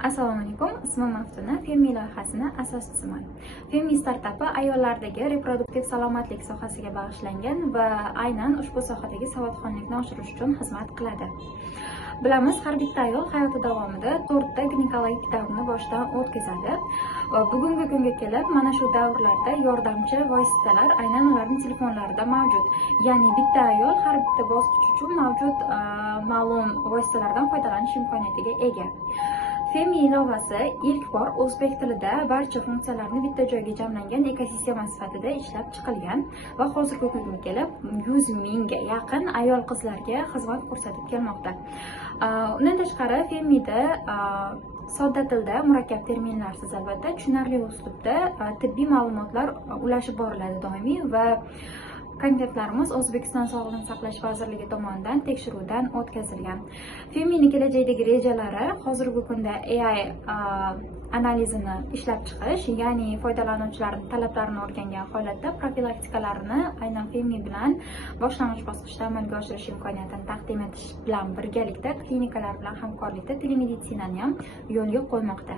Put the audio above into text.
Assalomu alaykum. Ismim Maftuna, Femi loyihasini asoschisiman. Femi startapi ayollardagi reproduktiv salomatlik sohasiga bag'ishlangan va aynan ushbu sohadagi savodxonlikni oshirish uchun xizmat qiladi. Bilamiz, har bitta ayol hayoti davomida 4 ta ginekologik davrni boshdan o'tkazadi va bugungi kunga kelib mana shu davrlarda yordamchi vositalar aynan ularning telefonlarida mavjud. Ya'ni bitta ayol har bitta bosqich uchun mavjud ma'lum vositalardan foydalanish imkoniyatiga ega. Femi ilovasi ilk bor o'zbek tilida barcha funksiyalarni bitta joyga jamlangan ekosistema sifatida ishlab chiqilgan va hozirgi kunga kelib 100 mingga yaqin ayol qizlarga xizmat ko'rsatib kelmoqda. Undan tashqari Femida sodda tilda, murakkab terminlarsiz albatta, tushunarli uslubda tibbiy ma'lumotlar ulashib boriladi doimiy va kontentlarimiz O'zbekiston Sog'liqni saqlash vazirligi tomonidan tekshiruvdan o'tkazilgan. Femining kelajakdagi rejalari hozirgi kunda AI analizini ishlab chiqish, ya'ni foydalanuvchilarning talablarini o'rgangan holatda profilaktikalarini aynan Femi bilan boshlang'ich bosqichda amalga oshirish imkoniyatini taqdim etish bilan birgalikda klinikalar bilan hamkorlikda telemeditsinani ham yo'lga qo'ymoqda.